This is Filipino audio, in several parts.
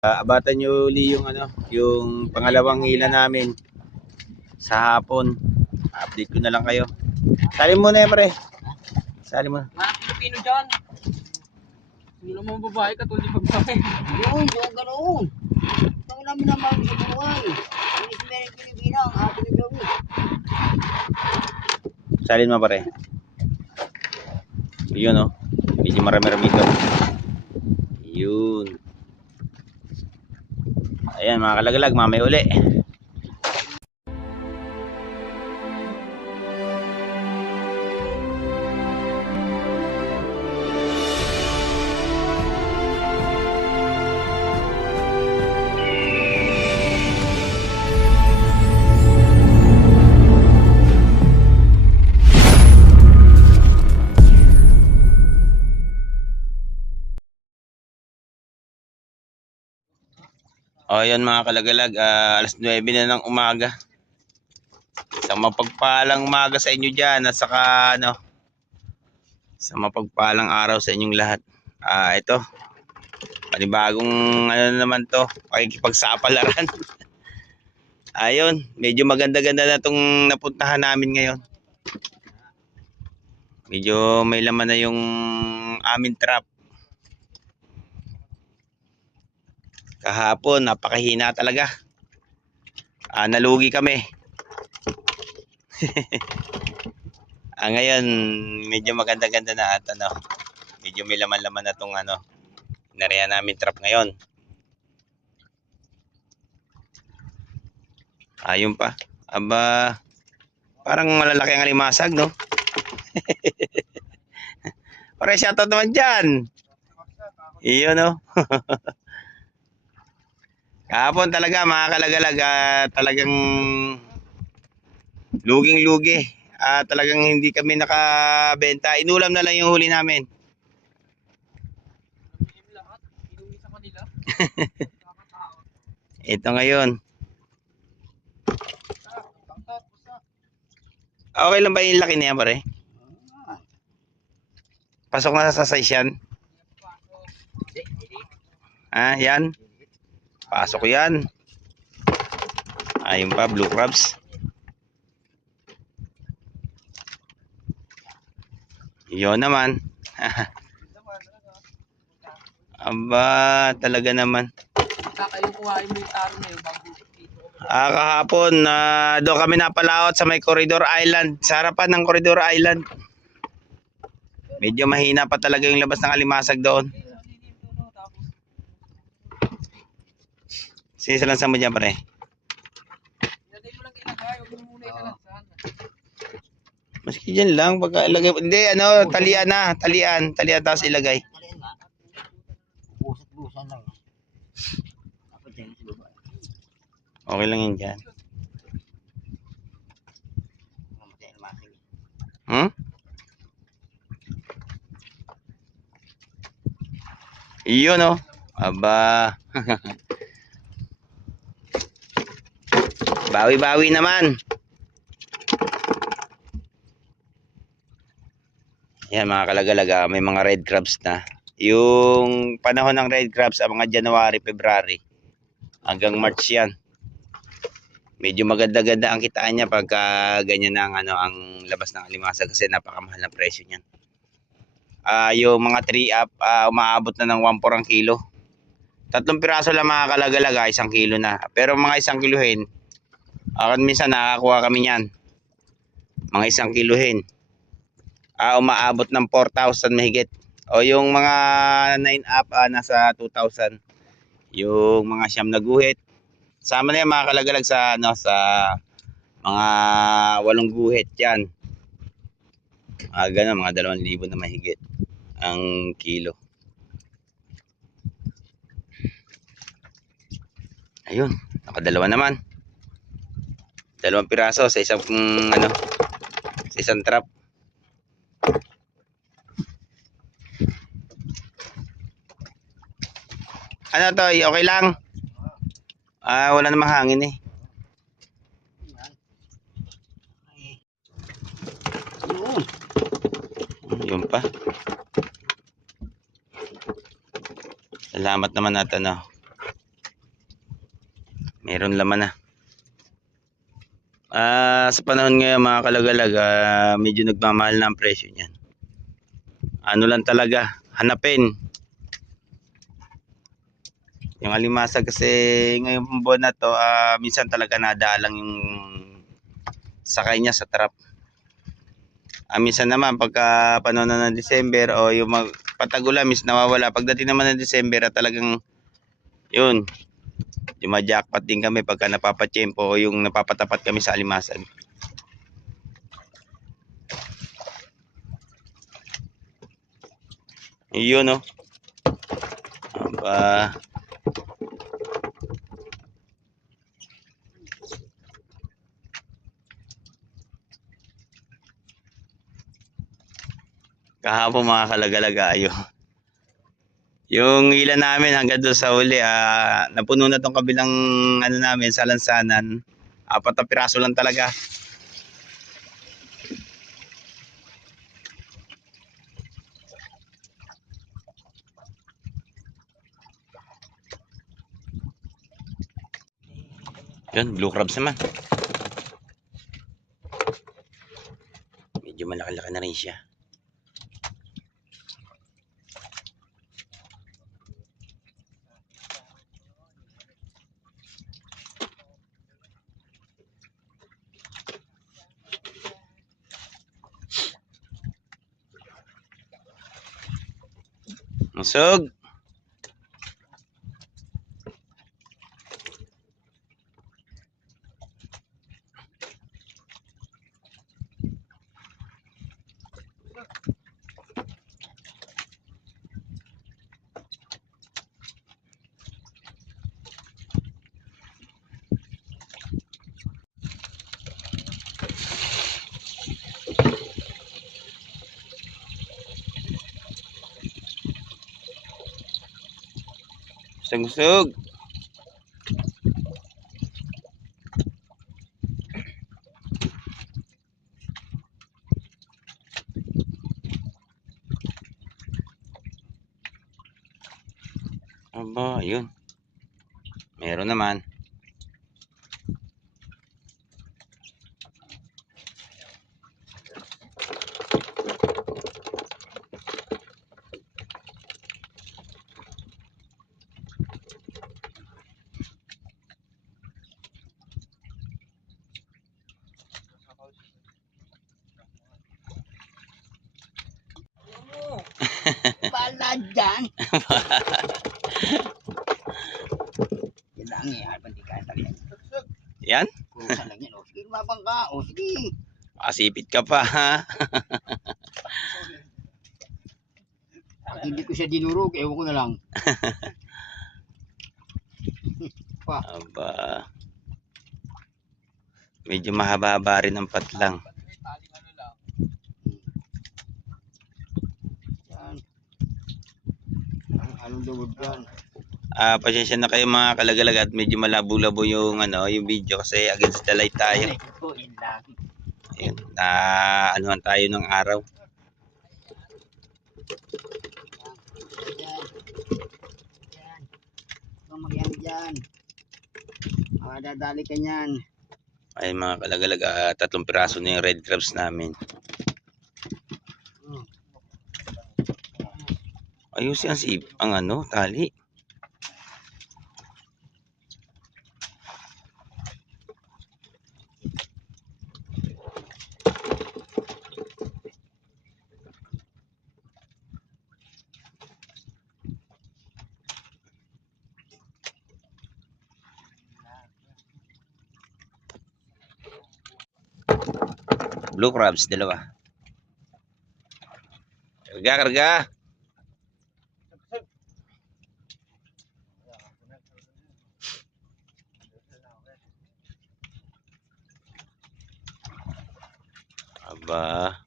Abatan nyo uli yung yung pangalawang hila namin sa hapon. Update ko na lang kayo. Sali mo na pre. Sali mo. Mga Pilipino dyan. Hindi naman babae katulad ng babae. Yun, yung ganoon. Ito namin naman sa buhay. Hindi si Mary Pilipina, ang atin na gawin. Salin mo pare. Yun medyo marami-rami ito. Yun. Ayan mga kalagalag, mamay uli. O yan mga kalagalag, alas 9 na ng umaga. Isang mapagpalang umaga sa inyo dyan at saka sa mapagpalang araw sa inyong lahat. Ito, panibagong naman to, pakikipagsapalaran. Ayun, medyo maganda-ganda na itong napuntahan namin ngayon. Medyo may laman na yung aming trap. Kahapon, napakahina talaga. Nalugi kami. Ngayon, medyo maganda-ganda na at medyo may laman-laman na itong nariyan namin trap ngayon. Ayun pa. Aba, parang malalaki ang alimasag, no? Pare, shoutout naman dyan. Iyon, no? Kahapon talaga mga kalagalag, talagang luging-lugi. Talagang hindi kami nakabenta. Inulam na lang yung huli namin. Ito ngayon. Okay lang ba yung laki niya pare? Pasok na sa size yan. Yan. Pasok yan. Ayun pa, blue crabs. Yun naman. Aba, talaga naman. Kakayong kuhain mo yung taro na yung bago dito. Kahapon, doon kami napalaot sa may Corridor Island. Sa harapan ng Corridor Island. Medyo mahina pa talaga yung labas ng alimasag doon. Sige, lansan mo dyan pare. Ilagay mo lang ilagay. Huwag mo muna isalansan. Maski dyan lang. Pagka ilagay. Hindi, talian na. Talian tapos ilagay. Busat-busan lang. Dapat yan si babae. Okay lang yun dyan. Mamatay na masig. Iyon Aba. Bawi-bawi naman. Yan mga kalagalag, may mga red crabs na. Yung panahon ng red crabs mga January, February hanggang March yan. Medyo maganda-ganda ang kitaan niya pagka ganyan ang ang labas ng alimasag kasi napakamahal na presyo niyan. Yung mga 3 up umaabot na ng 1.4 ang kilo. 3 piraso lang mga kalagalag, 1 kilo na. Pero mga 1 kilohin, minsan nakakuha kami niyan. Mga 1 kilohin. Umaabot ng 4,000 mahigit. O yung mga 9 up nasa 2,000. Yung mga siyam na guhit. Sama na yan mga kalagalag sa sa mga 8 guhit yan. Ganun, mga 2,000 na mahigit ang kilo. Ayun, nakadalawa naman. 2 piraso sa isang sa isang trap. Ano to, okay lang? Wala namang hangin eh. Yun pa. Salamat naman natin Meron laman na. Sa panahon ngayon mga kalagalag, medyo nagmamahal na ang presyo niyan. Ano lang talaga, hanapin. Yung alimasa kasi ngayong buwan na to, minsan talaga nadaalang yung sakay niya sa trap. Minsan naman pagka panahon na ng December o yung patagulan, nawawala. Pagdating naman ng December, talagang yun, yung ma-jackpot din kami pagka napapatsyempo o yung napapatapat kami sa alimasan. Yun, oh. Aba. Kahapon mga kalagalaga, yung ilan namin hanggang doon sa huli, napuno na tong kabilang ano namin, salansanan. 4 na piraso lang talaga. Yun, blue crabs naman. Medyo malaki-laki na rin siya. Musog. Musog. Aba, yun. Meron naman. Bala dyan. Kailangan yan, pati kaya talaga. Yan. Kurusan lang yan. O sige, lumabang ka. O sige. Asipit ka pa, ha? Pag hindi ko siya dinurog, ewan ko na lang. Aba. Medyo mahaba-haba rin ang patlang. Yan. Anong lubod yan? Pasensya na kayo mga kalagalag at medyo malabo-labo yung yung video kasi against the light tayo. Ito, yun lang. Ayun, anuhan tayo ng araw. Yan. Yan. Huwag magyari dyan. Dadali ka niyan. Ay mga kalagalag, 3 piraso na yung red crabs namin. Ayusin ang tali. Blue crabs, 2. Karga. Aba.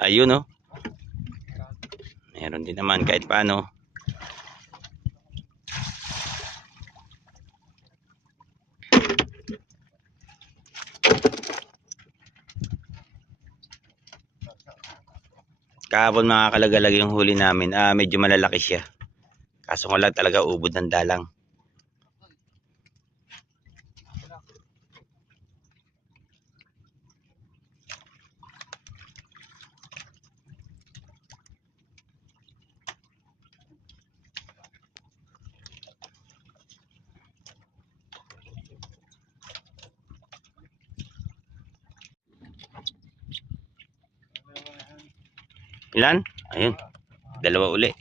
Ayun, oh. Meron din naman kahit paano. Kahapon mga kalagalag yung huli namin. Medyo malalaki siya. Kaso nga lang talaga ubod ng dalang. Ilan? Ayun. Dalawa uli.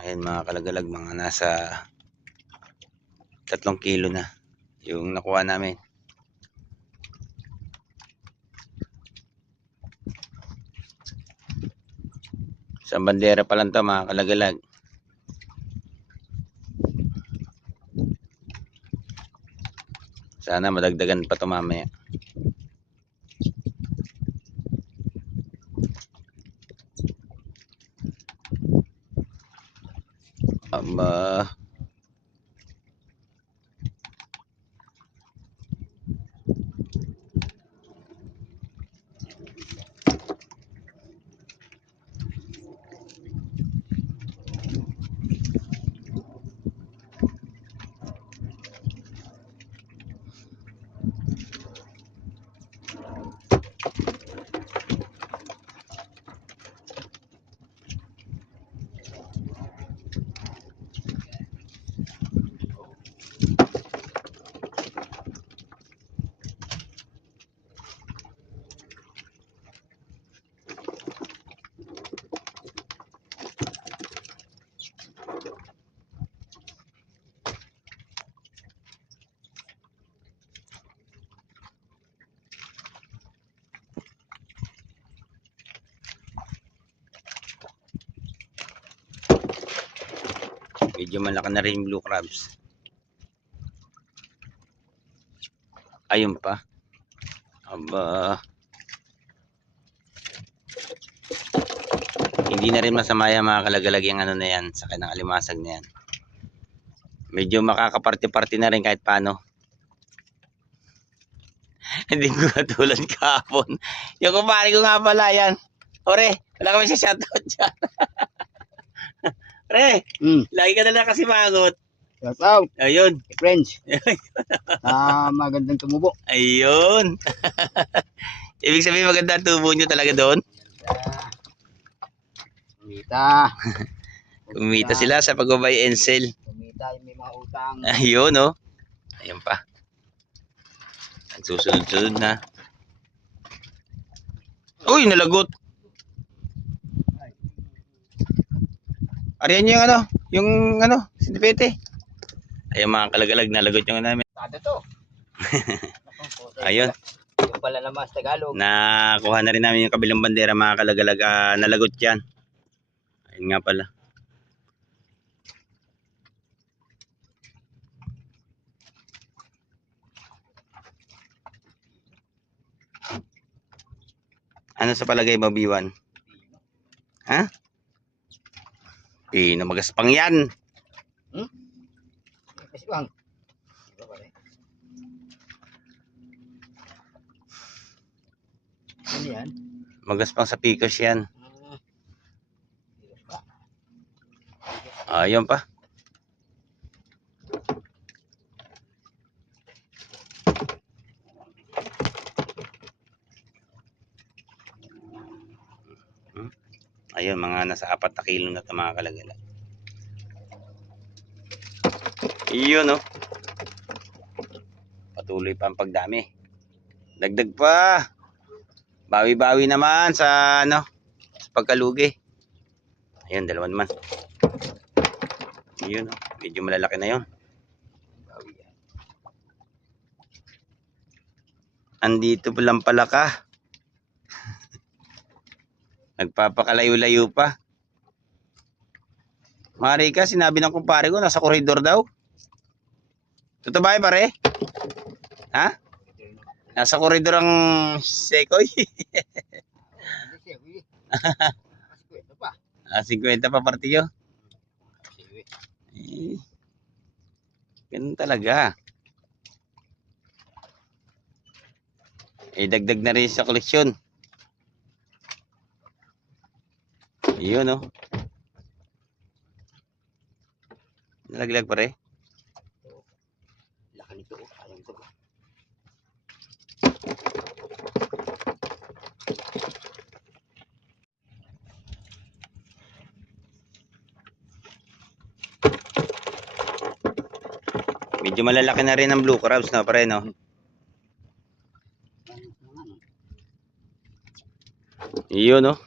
Ayan mga kalagalag, mga nasa 3 kilo na yung nakuha namin. Sa bandera pa lang to mga kalagalag. Sana madagdagan pa to mamaya. Aba. Medyo malaki na rin yung blue crabs. Ayun pa. Aba. Hindi na rin masama yan mga kalagalag yung ano na yan. Sa kanang alimasag na yan. Medyo makakaparte-parte na rin kahit paano. Hindi ko katulad kahapon. Yung kumari ko nga pala yan. Ore, wala kami sa shoutout dyan. Pre, lagi ka na lang kasi mangot. Shout out, Ayun. friends. Magandang tumubo. Ayun. Ibig sabihin maganda ang tubo nyo talaga doon. Kumita. Kumita sila sa pag-buy and sell. Kumita yung may mga utang. Ayun oh. Ayun pa. Ang susunod-sunod na. Uy, nalagot. Ariyan yung ano, sinipete. Ayun mga kalagalag, nalagot yung namin. Tado to. Ayun. Yung pala naman sa Tagalog. Nakuha na rin namin yung kabilang bandera mga kalagalag. Nalagot yan. Ayun nga pala. Ano sa palagay mo, B1? Ha? Pino, magaspang yan. Kasi bang. Ano yan? Magaspang sa pikos yan. Ayun pa. Ayun, mga nasa 4 na kilo na ito mga kalagala. Iyon oh. Patuloy pa ang pagdami. Dagdag pa. Bawi-bawi naman sa ano, sa pagkalugi. Ayun, dalawa naman. Ayun, oh. Medyo malalaki na yun. Andito pa lang pala ka. Nagpapakalayo-layo pa. Marika, sinabi ng kumpare ko, nasa koridor daw. Totoo ba pare? Ha? Nasa koridor ang Sekoy. Ah, 50 pa partiyo. Eh, ganun talaga. Eh, dagdag na rin sa koleksyon. Yun, oh. Nalaglag pare. Laki nito. Sayang to. Medyo malalaki na rin ang blue crabs na pare, no? Yun, no?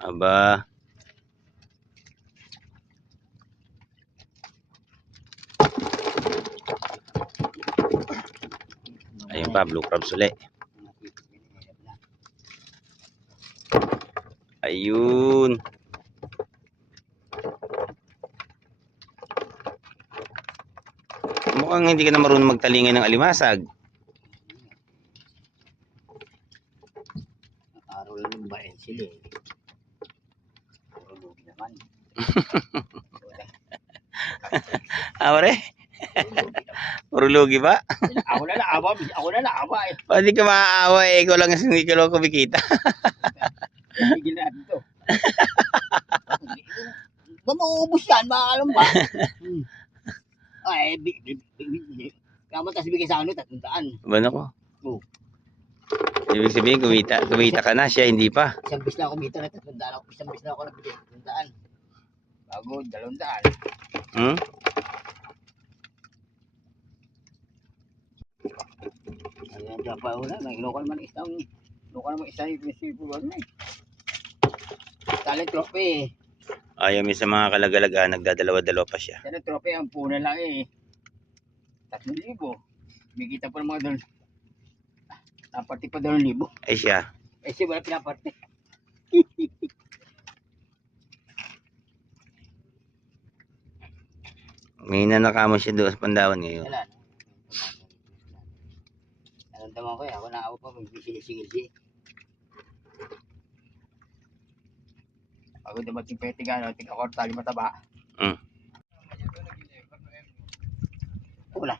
Aba. Ayun pa, blue crabs ulit. Ayun. Mukhang hindi ka na marunong magtalingay ng alimasag. Araw lang yung bayan sila eh. Marunong naman. Ah, pare? Urulugi ba? Ako na naawa. Ako na naawa eh. Hindi ka maaawa eh. Ikaw lang hindi ka lang kumikita. Tigil na natin to. Ba mauubos yan? Makakalam ba? Ay, kaman tas bigay sa ano, 300. Ba ko? Oo. Ibig sabihin, kumita ka na. Siya hindi pa. Isang bis na ako kumita na 300 ako. Isang bis na ako nagbigay 300. Bago, 200. Hmm? Ayan, dyan pa una. May local man isang yung sipo. Talent trophy. Ayaw may sa mga kalagalagaan, nagdadalawa-dalawa pa siya. Talent trophy, ang puna lang eh. 3,000. May kita pa ng mga doon. Naparte pa 2,000. Ay siya. Eh siya wala pinaparte. May nanakamo siya doon sa Pandawan ngayon. Wala. Naramdaman ko eh. Ako naawa pa. Magsisigil siya. Pagod naman si Peti gano'n. Tika-kortali mataba. Wala.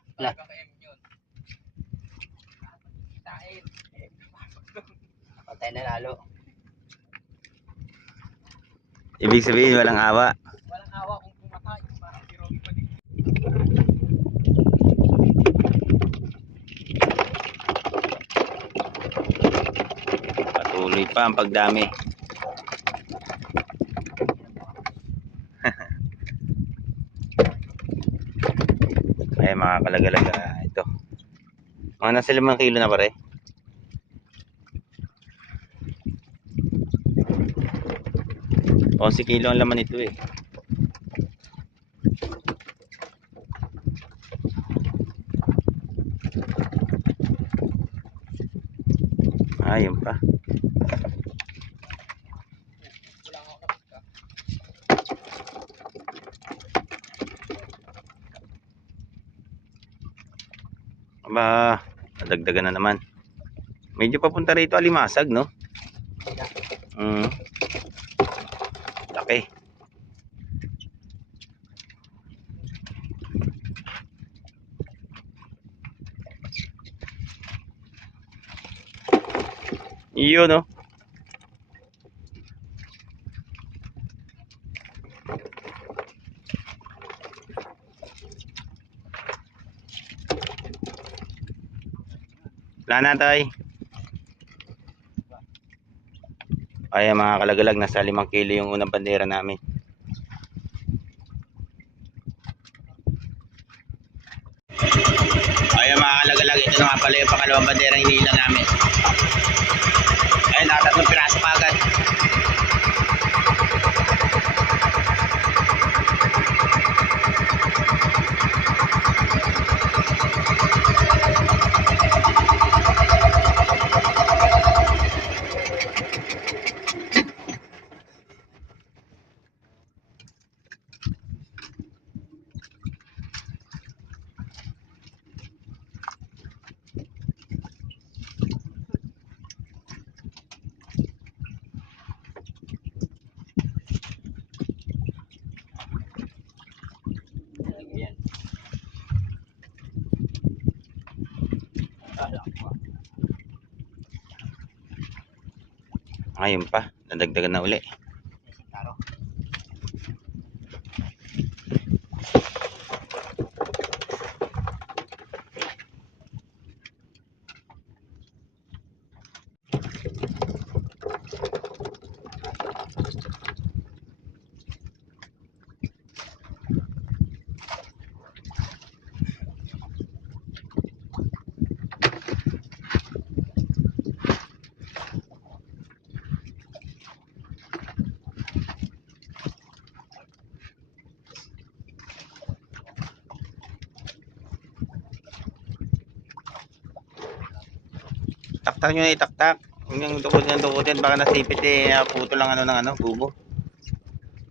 Patay na lalo. Ibig sabihin, walang awa. Walang awa kung pumatay. Parang si Romy pa din. Patuloy pa ang pagdami. Ay, mga kalagalaga. Ito. Mga nasa 5 kilo na pare. O, 11 kilo ang laman ito eh. Ayun pa. Aba, nadagdagan na naman. Medyo papunta rito alimasag, no? Laki. Iyon, no? Wala na tayo. Ay, mga kalagalag, nasa 5 kilo yung unang bandera namin. Ay, mga kalagalag, ito na nga pala yung pangalawang bandera hinihila namin. Ay, nakatatong piraso pa agad. Ayun pa, nadagdagan na uli. Taro. Taktak nyo na itaktak. Huwag yung dukutin, baka nasipit eh, puto lang ano ng ano, bubo.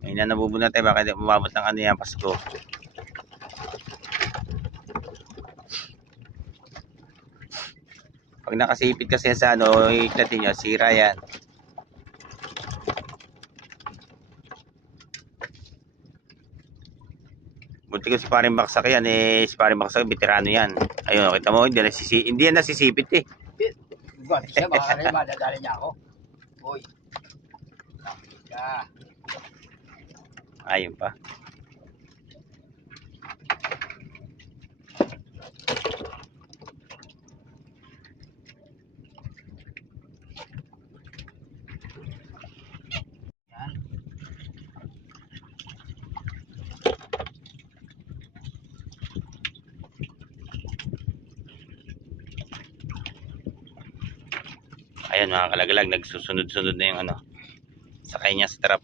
Ayun na nabubo na tayo, baka di umabot ng ano yan, Pasko. Pag nakasipit kasi sa ano, iklatin nyo, sira yan. Buti ko si paring baksak yan eh, si paring baksak, veterano yan. Ayun, kita mo, hindi yan nasisipit eh. Buwati siya, baka rin, madadali niya ako. Uy. Ka. Ayun pa. Yan. Ayun mga kalagalag, nagsusunod-sunod na yung ano, sakay niya sa trap.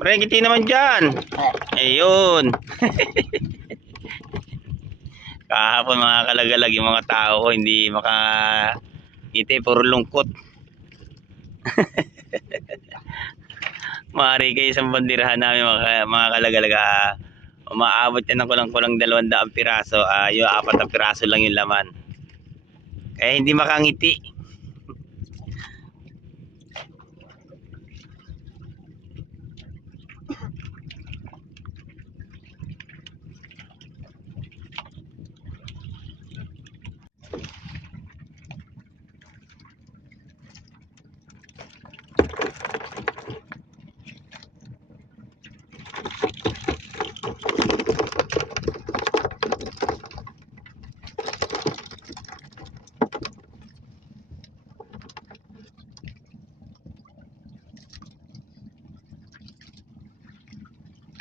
Marengiti naman dyan. Ayun. Kahapon mga kalagalag, yung mga tao hindi makangiti, puro lungkot. Maaari kayo sa bandirahan namin mga kalagalag. Umaabot yan ng kulang-kulang 200 piraso. Yung 4 na piraso lang yung laman. Kaya hindi makangiti.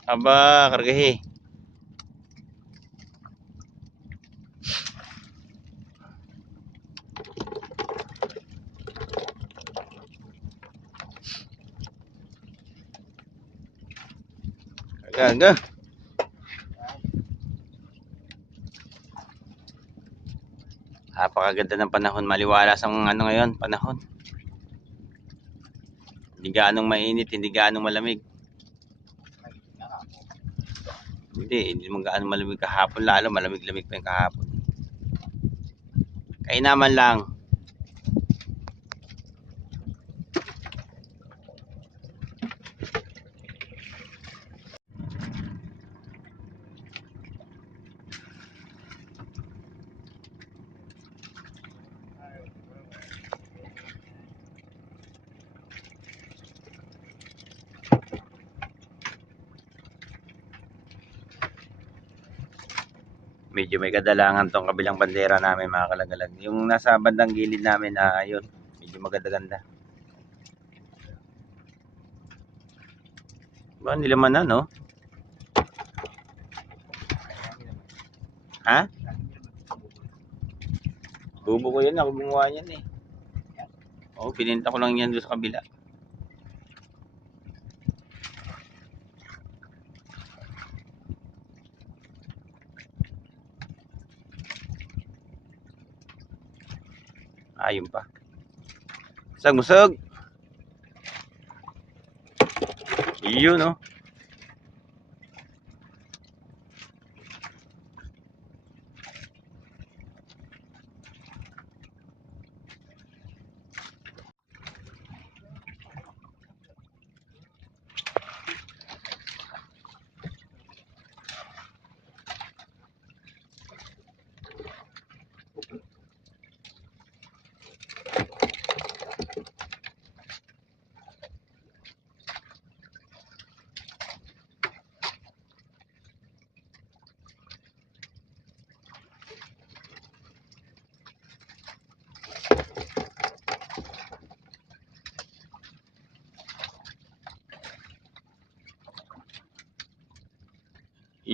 Aba, kargahe. Karga. Napakaganda ng panahon, maliwalas ang ano ngayon, panahon. Hindi gaanong mainit, hindi gaanong malamig. Hindi man gaano malamig kahapon, lalo malamig-lamig pa yung kahapon. Kainaman lang. Medyo may kadalangan tong kabilang bandera namin mga kalagalag. Yung nasa bandang gilid namin na ayun, medyo maganda-ganda. Ba nilaman na no? Ha? Bubo ko yun, ako gumawa yan eh. Oo, pininta ko lang yan doon sa kabila. Ayun pa. Musag-musag. Iyon no.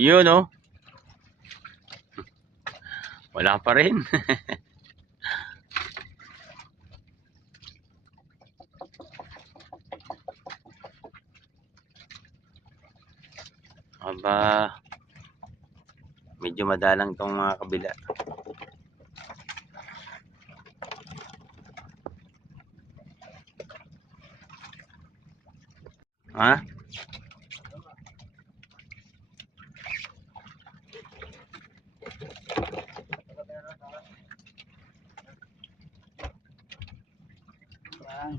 Yun oh. Wala pa rin. Aba, medyo madalang tong mga kabila. Ha? Yan.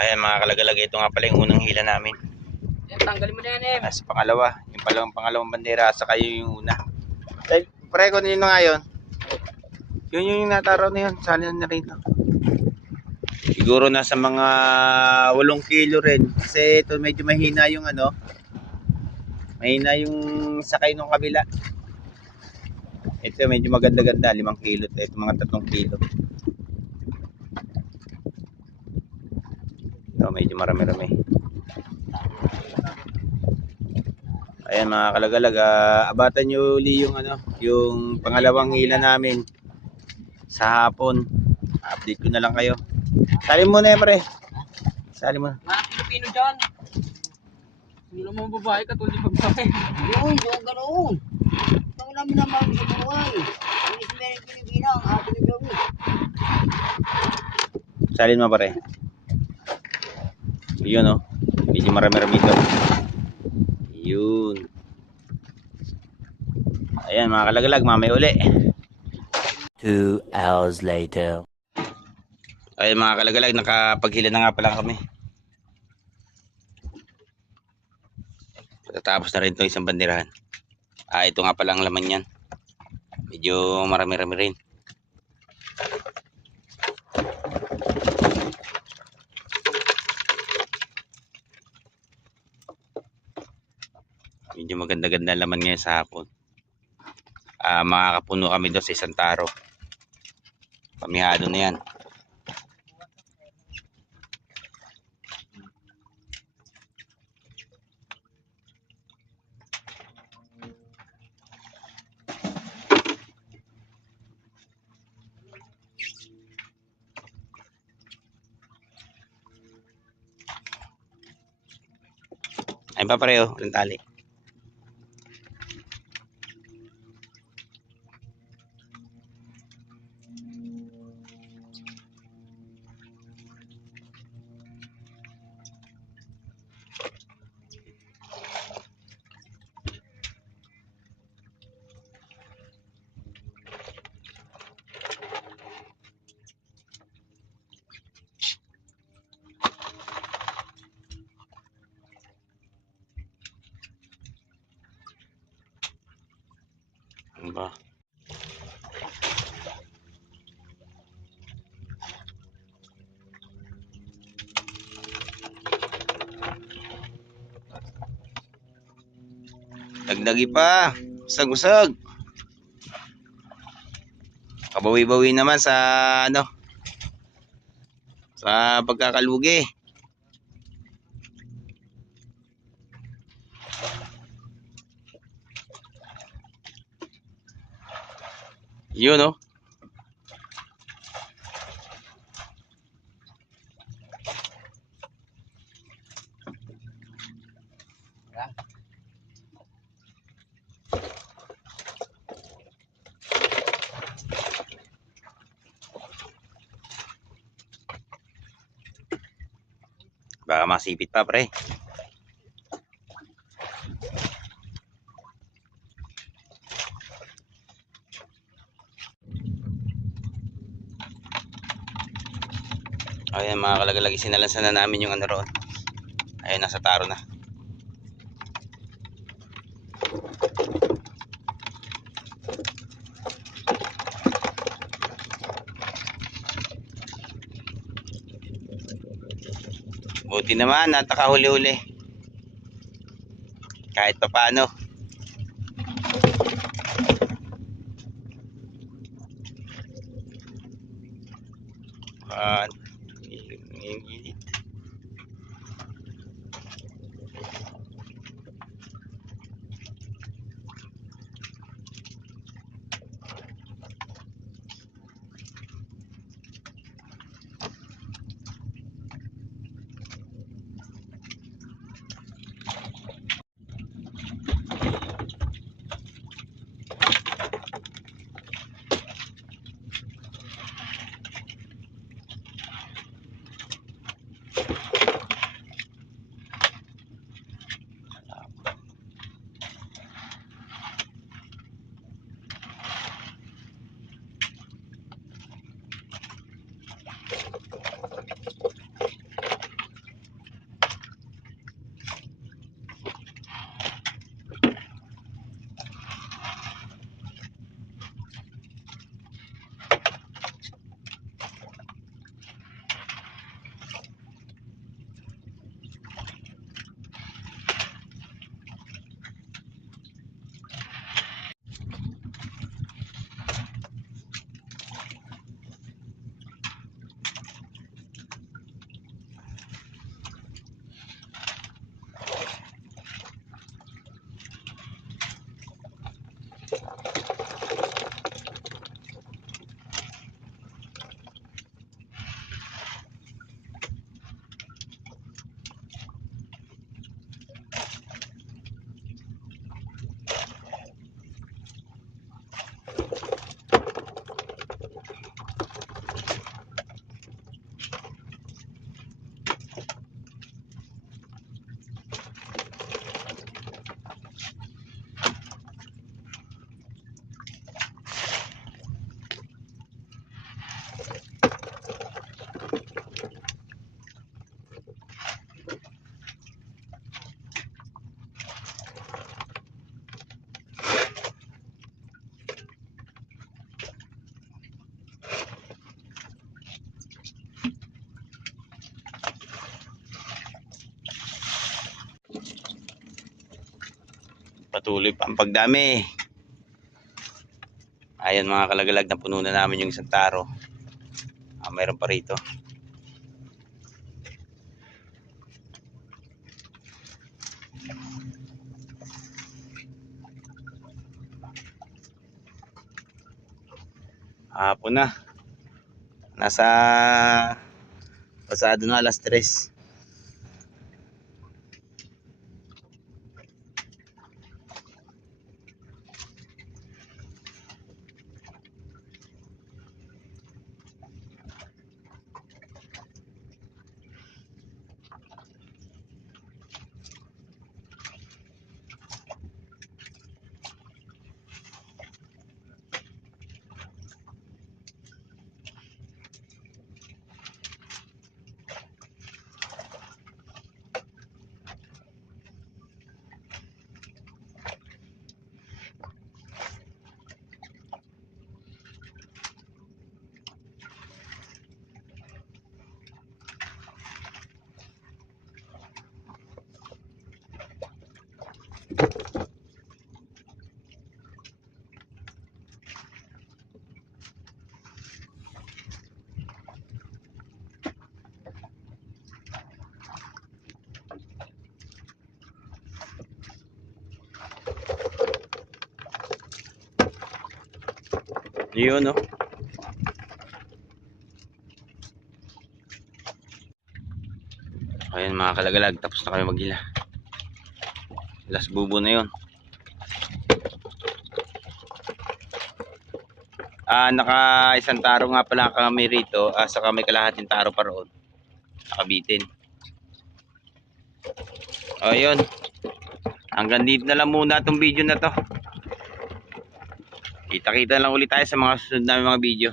Ayan mga kalagalag, ito nga pala yung unang hila namin. Yan, tanggalin mo na yan, Em. Sa pangalawa, yung palang pangalawang bandera, saka yung una. Like, preko nyo nga yun. Yun yung nataraw na yun, sali na rin. Siguro nasa mga 8 kilo rin. Kasi ito medyo mahina yung ano. Mahina yung sakay ng kabila. Ito medyo maganda-ganda, 5 kilo. Ito mga 3 kilo. Ito medyo marami-rami. Ayan mga kalagalag, abatan nyo uli yung ano, yung pangalawang hila namin sa hapon. Update ko na lang kayo. Sali mo na pre. Sali mo. Mga Pilipino dyan. Hindi naman babae katulad ng babae. Yun, yung ganoon. Ito namin naman sa buhay. Hindi si Mary Pilipina, ang atin na gawin. Salin mo pare. Yun oh. Medyo marami-rami daw. Yun. Ayan mga kalagalag, mamaya uli. 2 hours later. Ayan mga kalagalag, nakapaghila na nga pala kami. Tatapos na rin itong isang banderahan. Ito nga pala ang laman yan. Medyo marami-rami rin. Medyo maganda-ganda laman ngayon sa hapon. Makakapuno kami doon sa isang taro. Pamihado na yan. Ayun pa pareho, yung tali. Ano ba? Dagdagi pa. Usag-usag. Kabawi-bawi naman sa ano, sa pagkakalugi. Yun oh. Baka masipit pa pre. Ayan mga kalagalag, sinalansan na namin yung ano roon. Ayan, nasa taro na. Buti naman at nakahuli-huli. Kahit pa paano. Yung gilid. Patuloy pa ang pagdami. Ayan mga kalagalag, na puno na namin yung isang taro. Mayroon pa rito. Hapon na. Nasa pasado na 3:00. Yun, no? Ayan mga kalagalag, tapos na kayo maghila. Last bubo na yun. Naka isang taro nga pala kami rito, saka may kalahating taro pa roon. Nakabitin. O yun. Hanggang dito na lang muna itong video na to. Kita-kita lang ulit tayo sa mga susunod na mga video.